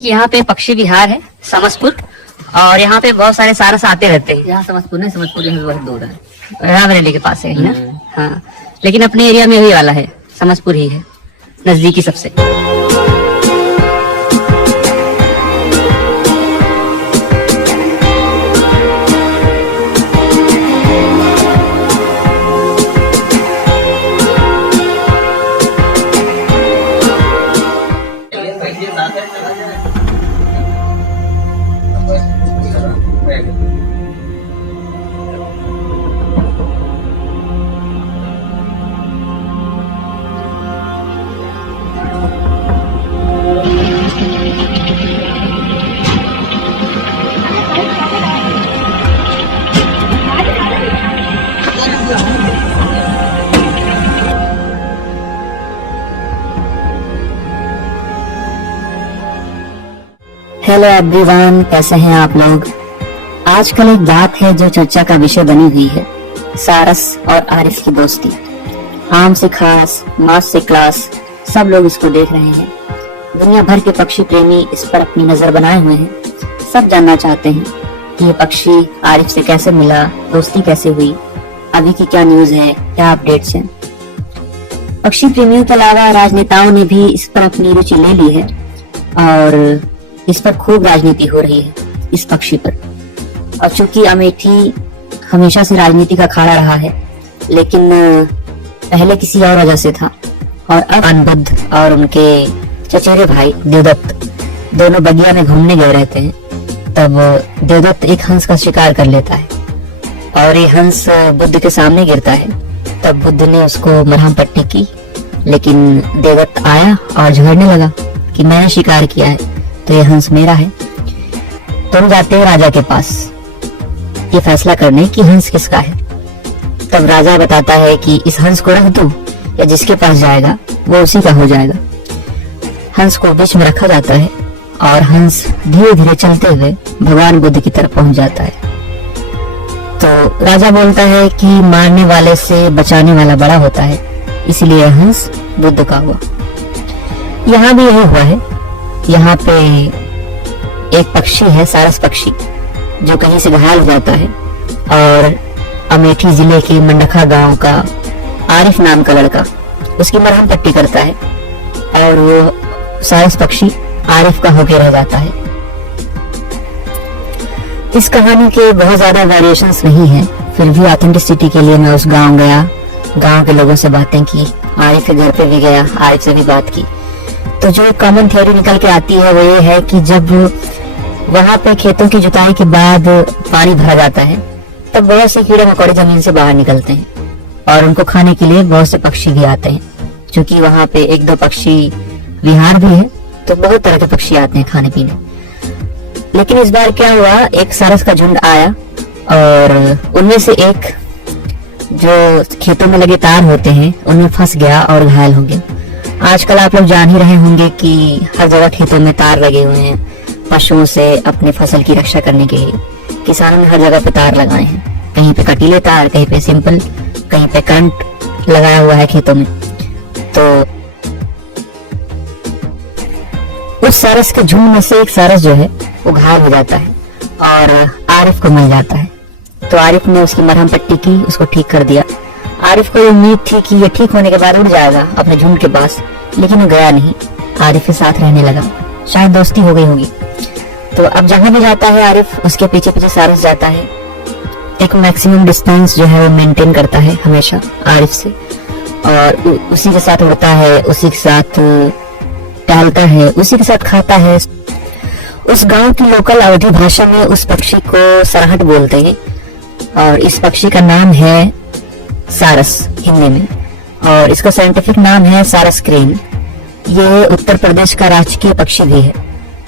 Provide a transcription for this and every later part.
यहाँ पे पक्षी विहार है समसपुर, और यहाँ पे बहुत सारे सारस आते रहते हैं। यहाँ समसपुर नहीं, समसपुर यहाँ बहुत दूर है, रायबरेली के पास है ना। हाँ, लेकिन अपने एरिया में यही वाला है, समसपुर ही है नजदीकी सबसे। हेलो एवरीवन, कैसे हैं आप लोग। आजकल एक बात है जो चर्चा का विषय बनी हुई है, सारस और आरिफ की दोस्ती। आम से खास, मास से क्लास, सब लोग इसको देख रहे हैं। दुनिया भर के पक्षी प्रेमी इस पर अपनी नजर बनाए हुए हैं। सब जानना चाहते हैं कि ये पक्षी आरिफ से कैसे मिला, दोस्ती कैसे हुई, अभी की क्या न्यूज है, क्या अपडेट्स हैं। पक्षी प्रेमियों के अलावा राजनेताओं ने भी इस पर अपनी रुचि ले ली है और इस पर खूब राजनीति हो रही है, इस पक्षी पर। और चूंकि अमेठी हमेशा से राजनीति का अखाड़ा रहा है, लेकिन पहले किसी और वजह से था, और अब अनबुद्ध और उनके चचेरे भाई देवदत्त दोनों बगिया में घूमने गए रहते हैं। तब देवदत्त एक हंस का शिकार कर लेता है और ये हंस बुद्ध के सामने गिरता है। तब बुद्ध ने उसको मरहम पट्टी की, लेकिन देवदत्त आया और झगड़ने लगा कि मैंने शिकार किया है तो ये हंस मेरा है। तुम जाते हो राजा के पास ये फैसला करने कि हंस किसका है। तब राजा बताता है कि इस हंस को रख दूं या जिसके पास जाएगा वो उसी का हो जाएगा। हंस को बीच में रखा जाता है और हंस धीरे धीरे चलते हुए भगवान बुद्ध की तरफ पहुंच जाता है। तो राजा बोलता है कि मारने वाले से बचाने वाला बड़ा होता है, इसलिए हंस बुद्ध का हुआ। यहाँ भी यही हुआ है। यहाँ पे एक पक्षी है, सारस पक्षी, जो कहीं से घायल हो जाता है और अमेठी जिले के मंडखा गांव का आरिफ नाम का लड़का उसकी मरहम पट्टी करता है और वो सारस पक्षी आरिफ का होके रह जाता है। इस कहानी के बहुत ज्यादा वेरिएशंस नहीं है, फिर भी ऑथेंटिसिटी के लिए मैं उस गांव गया, गांव के लोगों से बातें की, आरिफ के घर पे भी गया, आरिफ से भी बात की। तो जो कॉमन थ्योरी निकल के आती है वो ये है कि जब वहां पे खेतों की जुताई के बाद पानी भरा जाता है, तब बहुत से कीड़े मकोड़े जमीन से बाहर निकलते हैं और उनको खाने के लिए बहुत से पक्षी भी आते हैं। क्योंकि वहां पे एक दो पक्षी विहार भी है, तो बहुत तरह के पक्षी आते हैं खाने पीने। लेकिन इस बार क्या हुआ, एक सारस का झुंड आया और उनमें से एक जो खेतों में लगे तार होते हैं उनमें फंस गया और घायल हो गया। आजकल आप लोग जान ही रहे होंगे कि हर जगह खेतों में तार लगे हुए हैं पशुओं से अपने फसल की रक्षा करने के लिए। किसानों ने हर जगह पे तार लगाए हैं, कहीं पे कटीले तार, कहीं पे सिंपल, कहीं पे करंट लगाया हुआ है खेतों में। तो उस सारस के झुंड में से एक सारस जो है वो घायल हो जाता है और आरिफ को मिल जाता है। तो आरिफ ने उसकी मरहम पट्टी की, उसको ठीक कर दिया। आरिफ को उम्मीद थी कि ये ठीक होने के बाद उड़ जाएगा अपने झुंड के पास, लेकिन वो गया नहीं, आरिफ के साथ रहने लगा। शायद दोस्ती हो गई होगी। तो अब जहां भी जाता है आरिफ, उसके पीछे पीछे सारस जाता है। एक मैक्सिमम डिस्टेंस जो है वो मेंटेन करता है हमेशा आरिफ से, और उसी के साथ उड़ता है, उसी के साथ टहलता है, उसी के साथ खाता है। उस गांव की लोकल अवधी भाषा में उस पक्षी को सरहट बोलते हैं और इस पक्षी का नाम है सारस हिंदी में, और इसका साइंटिफिक नाम है सारस क्रेन। ये उत्तर प्रदेश का राजकीय पक्षी भी है।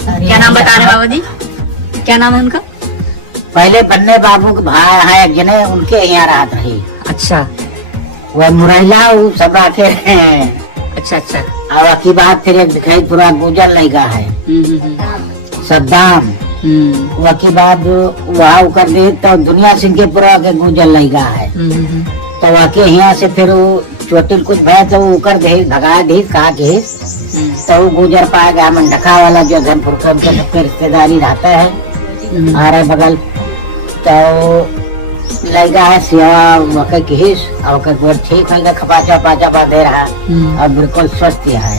क्या नाम बता रहे बाबा जी, क्या नाम है उनका? पहले बन्ने बाबू के भाई है जिन्हें उनके यहाँ राहत रही। अच्छा, वह मुरैला सब रहते हैं। अच्छा अच्छा। और की बात फिर एक दिखाई पूरा गुजर लगा है सद्दाम। वह की बात वहाँ कर दे तो दुनिया सिंह के पूरा के गुजर लगा है। तो वह के यहाँ से फिर चोटिल कुछ भय तो वो कर दे भगा दे कहा के तो वो गुजर पाएगा। मंडखा वाला जो धनपुर का उनका सबके रिश्तेदारी रहता है आरे बगल, तो लगा है सेवा वक़्त की हिस और वक़्त वो ठीक होगा, खपाचा पाचा बांधे रहा और बिल्कुल स्वस्थ है।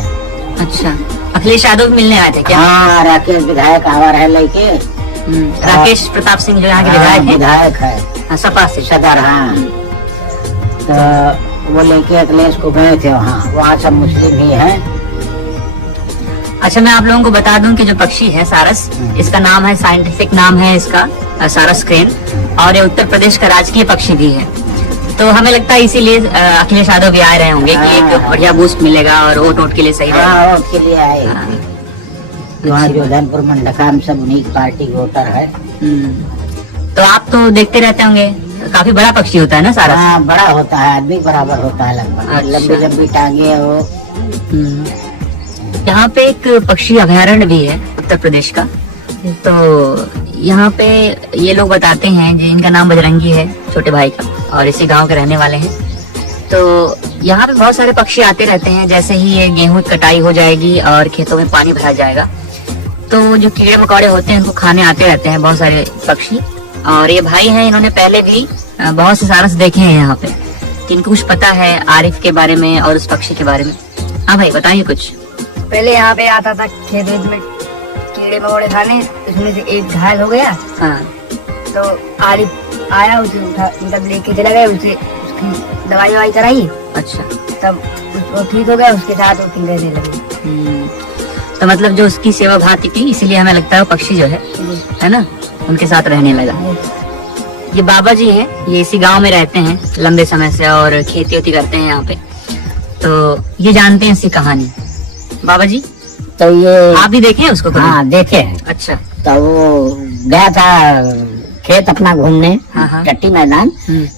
अच्छा, अखिलेश यादव भी मिलने आए थे क्या? हाँ, राकेश विधायक आवा रहे लेके। राकेश प्रताप सिंह जो यहाँ के विधायक है सपा से सदर। हाँ, तो वो लेके अखिलेश को गए थे वहाँ सब मुस्लिम ही है। अच्छा, मैं आप लोगों को बता दूं कि जो पक्षी है सारस, इसका नाम है, साइंटिफिक नाम है इसका सारस क्रेन, और ये उत्तर प्रदेश का राजकीय पक्षी भी है। तो हमें लगता है इसीलिए अखिलेश यादव भी आ रहे होंगे कि एक बढ़िया बूस्ट मिलेगा और वोट के लिए सही रहेगा। वोट के लिए आए वहाँ जो धनपुर मंडका में सब उन्हीं की पार्टी वोटर है। तो आप तो देखते रहते होंगे, काफी बड़ा पक्षी होता है ना सारस? हाँ, बड़ा होता है, आदमी बराबर होता है लगभग। लंबी लंबी टांगे हो। यहाँ पे एक पक्षी अभयारण्य भी है उत्तर प्रदेश का। तो यहाँ पे ये लोग बताते हैं, जिनका नाम बजरंगी है, छोटे भाई का, और इसी गांव के रहने वाले हैं। तो यहाँ पे बहुत सारे पक्षी आते रहते हैं। जैसे ही ये गेहूं कटाई हो जाएगी और खेतों में पानी भरा जाएगा, तो जो कीड़े मकोड़े होते हैं उनको खाने आते रहते हैं बहुत सारे पक्षी। और ये भाई हैं, इन्होंने पहले भी बहुत से सारस देखे हैं यहाँ पे। इनको कुछ पता है आरिफ के बारे में और उस पक्षी के बारे में। हाँ भाई, बताइए कुछ। पहले यहाँ पे आता था खेत में कीड़े मकोड़े खाने, उसमें से एक घायल हो गया। हाँ, तो आरिफ आया, उसे उठा, मतलब लेके चला गया, उसे उसकी दवाई कराई। अच्छा, तब वो ठीक हो गया, उसके साथ वो फिर रहने लगे। तो मतलब जो उसकी सेवा भाती थी, इसीलिए हमें लगता है वो पक्षी जो है ना, उनके साथ रहने लगा। ये बाबा जी हैं, ये इसी गांव में रहते हैं लंबे समय से और खेती वेती करते हैं यहाँ पे। तो ये जानते हैं इसकी कहानी। बाबा जी, तो ये आप भी देखे हैं उसको कभी? हाँ, देखे हैं। अच्छा, तो वो गया था खेत अपना घूमने, हाँ। टट्टी मैदान।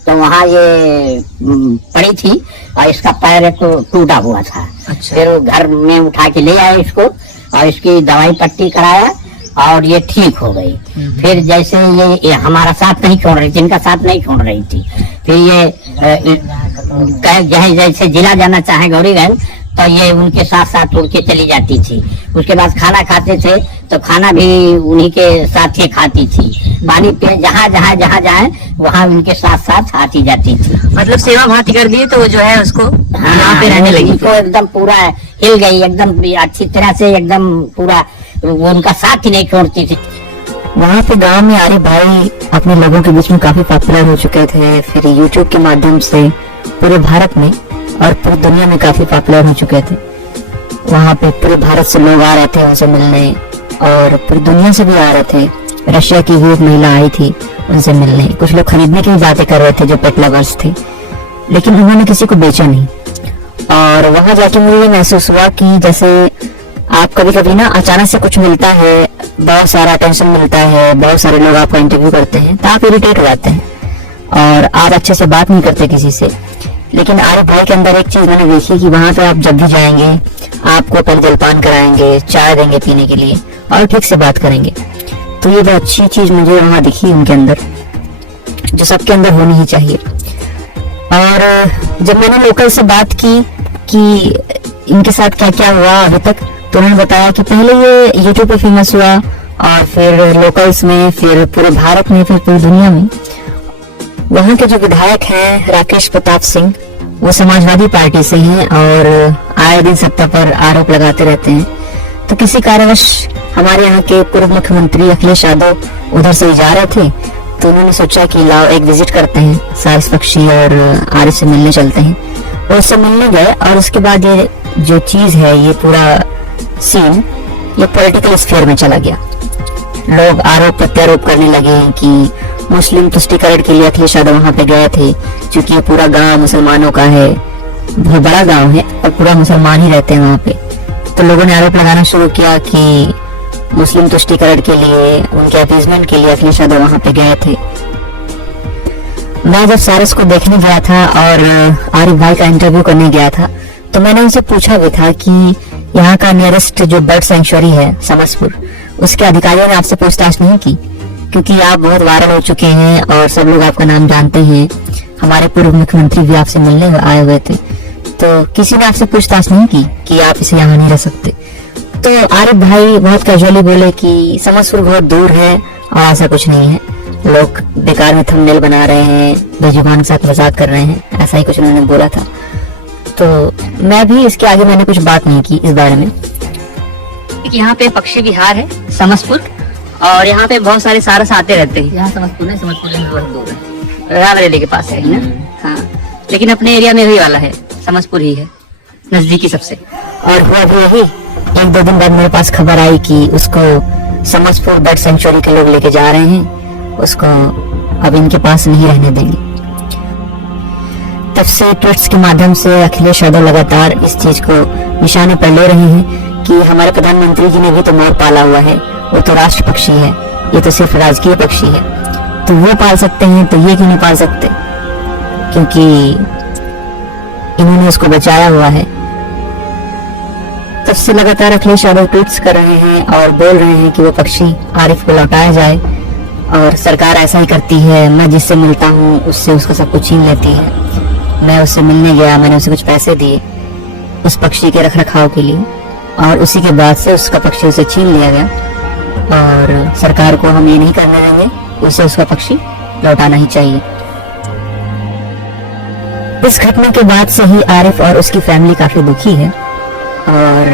तो वहाँ ये पड़ी थी और इसका पैर एक टूटा हुआ था। अच्छा। फिर वो घर में उठा के ले आए इसको और इसकी दवाई पट्टी कराया और ये ठीक हो गई। फिर जैसे ये हमारा साथ नहीं छोड़ रही थी, इनका साथ नहीं छोड़ रही थी, फिर ये जैसे जिला जाना चाहे गौरीगंज, तो ये उनके साथ साथ उड़ के चली जाती थी। उसके बाद खाना खाते थे तो खाना भी उन्हीं के साथ ही खाती थी। पानी पे जहाँ जाए वहाँ उनके साथ साथ आती जाती थी। मतलब सेवा भाती कर दिए तो वो जो है उसको यहाँ पे रहने लगी। तो एकदम पूरा हिल गई, एकदम अच्छी तरह से, एकदम पूरा वो उनका साथ ही नहीं छोड़ती थी। वहाँ पे गांव में आरिफ भाई अपने लोगों के बीच में काफी पॉपुलर हो चुके थे। फिर यूट्यूब के माध्यम से पूरे भारत में और पूरी दुनिया में काफी पॉपुलर हो चुके थे। वहाँ पे पूरे भारत से लोग आ रहे थे उनसे मिलने, और पूरी दुनिया से भी आ रहे थे। रशिया की भी एक महिला आई थी उनसे मिलने। कुछ लोग खरीदने की भी बातें कर रहे थे जो पेट लवर्स थे, लेकिन उन्होंने किसी को बेचा नहीं। और वहां जाके मुझे ये महसूस हुआ कि जैसे आप कभी कभी ना अचानक से कुछ मिलता है, बहुत सारा अटेंशन मिलता है, बहुत सारे लोग आपका इंटरव्यू करते हैं, तो आप इरिटेट हो जाते हैं और आप अच्छे से बात नहीं करते किसी से। लेकिन आरिफ भाई के अंदर एक चीज मैंने देखी कि वहां पे आप जब भी जाएंगे आपको पहले जलपान कराएंगे, चाय देंगे पीने के लिए और ठीक से बात करेंगे। तो ये बहुत अच्छी चीज मुझे वहां दिखी उनके अंदर, जो सबके अंदर होनी ही चाहिए। और जब मैंने लोकल से बात की कि इनके साथ क्या क्या हुआ अभी तक, तो उन्होंने बताया कि पहले ये यूट्यूब पे फेमस हुआ और फिर लोकल्स में, फिर पूरे भारत में, फिर पूरी दुनिया में। वहाँ के जो विधायक हैं राकेश प्रताप सिंह, वो समाजवादी पार्टी से हैं और आए दिन सत्ता पर आरोप लगाते रहते हैं। तो किसी कारणवश हमारे यहाँ के पूर्व मुख्यमंत्री अखिलेश यादव उधर से जा रहे थे, तो उन्होंने सोचा कि लाओ एक विजिट करते हैं, सारस पक्षी और आरिफ से मिलने चलते हैं। और उससे मिलने गए और उसके बाद ये जो चीज है, ये पूरा सीन ये पॉलिटिकल स्फीयर में चला गया। लोग आरोप प्रत्यारोप करने लगे कि मुस्लिम तुष्टीकरण के लिए अखिलेश यादव वहां पे गए थे, क्योंकि ये पूरा गांव मुसलमानों का है, बहुत बड़ा गांव है और पूरा मुसलमान ही रहते हैं वहां पे। तो लोगों ने आरोप लगाना शुरू किया कि मुस्लिम तुष्टीकरण के लिए, उनके अपीजमेंट के लिए अखिलेश यादव वहां पे गए थे। मैं जब सारस को देखने गया था और आरिफ भाई का इंटरव्यू करने गया था, तो मैंने उनसे पूछा भी था कि यहाँ का नियरेस्ट जो बर्ड सेंचुरी है समसपुर, उसके अधिकारियों ने आपसे पूछताछ नहीं की? क्योंकि आप बहुत वायरल हो चुके हैं और सब लोग आपका नाम जानते हैं, हमारे पूर्व मुख्यमंत्री भी आपसे मिलने आए हुए थे, तो किसी ने आपसे पूछताछ नहीं की कि आप इसे यहाँ नहीं रह सकते? तो आरिफ भाई बहुत कैजुअली बोले कि समसपुर बहुत दूर है और ऐसा कुछ नहीं है, लोग बेकार में थंबनेल बना रहे हैं, बेजुबान के साथ मजाक कर रहे हैं, ऐसा ही कुछ उन्होंने बोला था। तो मैं भी इसके आगे मैंने कुछ बात नहीं की इस बारे में। यहाँ पे पक्षी विहार है समसपुर, और यहाँ पे बहुत सारे सारस आते रहते हैं। यहाँ समझपुर है, समझपुर में बहुत दूर है, रायबरेली के पास है ना। हाँ, लेकिन अपने एरिया में वही वाला है, समसपुर ही है नजदीकी सबसे। और हुआ भी यही, 1-2 दिन बाद मेरे पास खबर आई कि उसको समसपुर बर्ड सेंचुरी के लोग लेके जा रहे हैं, उसको अब इनके पास नहीं रहने देंगे। तब से ट्वीट्स के माध्यम से अखिलेश यादव लगातार इस चीज को निशाने पर ले रहे हैं कि हमारे प्रधानमंत्री जी ने भी तो मोर पाला हुआ है, वो तो राष्ट्र पक्षी है, ये तो सिर्फ राजकीय पक्षी है, तो वो पाल सकते हैं तो ये क्यों नहीं पाल सकते, क्योंकि इन्होंने उसको बचाया हुआ है। तब से लगातार अखिलेश यादव ट्वीट्स कर रहे हैं और बोल रहे हैं कि वो पक्षी आरिफ को लौटाया जाए, और सरकार ऐसा ही करती है, मैं जिससे मिलता हूँ उससे उसका सब कुछ छीन लेती है। मैं उससे मिलने गया, मैंने उसे कुछ पैसे दिए उस पक्षी के रख रखाव के लिए, और उसी के बाद से उसका पक्षी उसे छीन लिया गया, और सरकार को हम ये नहीं करने देंगे, उसे उसका पक्षी लौटाना ही चाहिए। इस घटना के बाद से ही आरिफ और उसकी फैमिली काफी दुखी है, और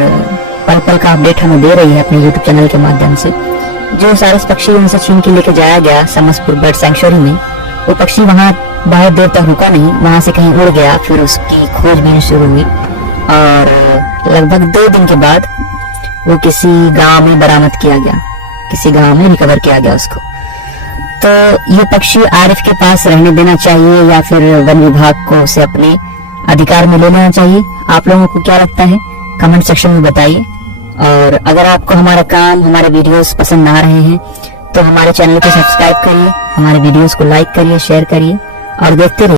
पल पल का अपडेट हमें दे रही है अपने YouTube चैनल के माध्यम से। जो सारस पक्षी उनसे छीन के लेके जाया गया समसपुर बर्ड सेंचुरी में, वो पक्षी वहां बहुत देर तक रुका नहीं, वहां से कहीं उड़ गया, फिर उसकी खोजबीन शुरू हुई, और लगभग 2 दिन के बाद वो किसी गांव में बरामद किया गया, किसी गांव में रिकवर किया गया उसको। तो ये पक्षी आरिफ के पास रहने देना चाहिए या फिर वन विभाग को उसे अपने अधिकार में ले लेना चाहिए? आप लोगों को क्या लगता है कमेंट सेक्शन में बताइए। और अगर आपको हमारा काम, हमारे वीडियोस पसंद आ रहे हैं तो हमारे चैनल को सब्सक्राइब करिए, हमारे वीडियोस को लाइक करिए, शेयर करिए और देखते रहिए।